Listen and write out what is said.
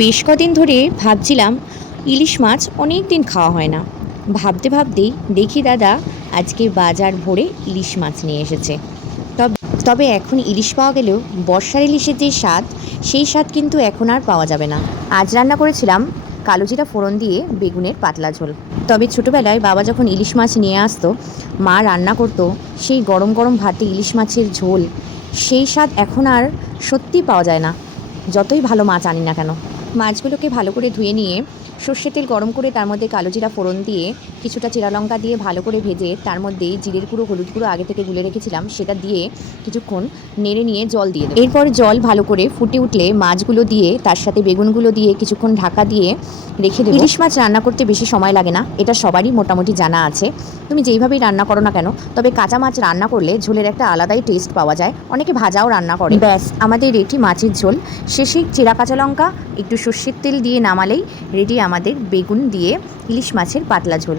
বেশ কদিন ধরে ভাবছিলাম ইলিশ মাছ অনেক দিন খাওয়া হয় না। ভাবতে ভাবতেই দেখি দাদা আজকে বাজার ভরে ইলিশ মাছ নিয়ে এসেছে। তবে তবে এখন ইলিশ পাওয়া গেলেও বর্ষার ইলিশের যে স্বাদ, সেই স্বাদ কিন্তু এখন আর পাওয়া যাবে না। আজ রান্না করেছিলাম কালোজিরা ফোড়ন দিয়ে বেগুনের পাতলা ঝোল। তবে ছোটোবেলায় বাবা যখন ইলিশ মাছ নিয়ে আসতো, মা রান্না করতো সেই গরম গরম ভাতে ইলিশ মাছের ঝোল, সেই স্বাদ এখন আর সত্যিই পাওয়া যায় না, যতই ভালো মাছ আনি না কেন। মাছগুলোকে ভালো করে ধুয়ে নিয়ে সর্ষের তেল গরম করে তার মধ্যে কালো জিরা ফোড়ন দিয়ে কিছুটা চিরা লঙ্কা দিয়ে ভালো করে ভেজে তার মধ্যে জিরের গুঁড়ো হলুদ গুঁড়ো আগে থেকে গুলে রেখেছিলাম সেটা দিয়ে কিছুক্ষণ নেড়ে নিয়ে জল দিয়ে দেবো। এরপর জল ভালো করে ফুটে উঠলে মাছগুলো দিয়ে তার সাথে বেগুনগুলো দিয়ে কিছুক্ষণ ঢাকা দিয়ে রেখে দেবো। ইলিশ মাছ রান্না করতে বেশি সময় লাগে না, এটা সবারই মোটামুটি জানা আছে। তুমি যেইভাবেই রান্না করো না কেন, তবে কাঁচা মাছ রান্না করলে ঝোলের একটা আলাদাই টেস্ট পাওয়া যায়। অনেকে ভাজাও রান্না করে। ব্যাস আমাদের রেডি মাছের ঝোল। শেষে চিরা কাঁচা লঙ্কা একটু সর্ষের তেল দিয়ে নামালেই রেডি আমাদের বেগুন দিয়ে ইলিশ মাছের পাতলা ঝোল।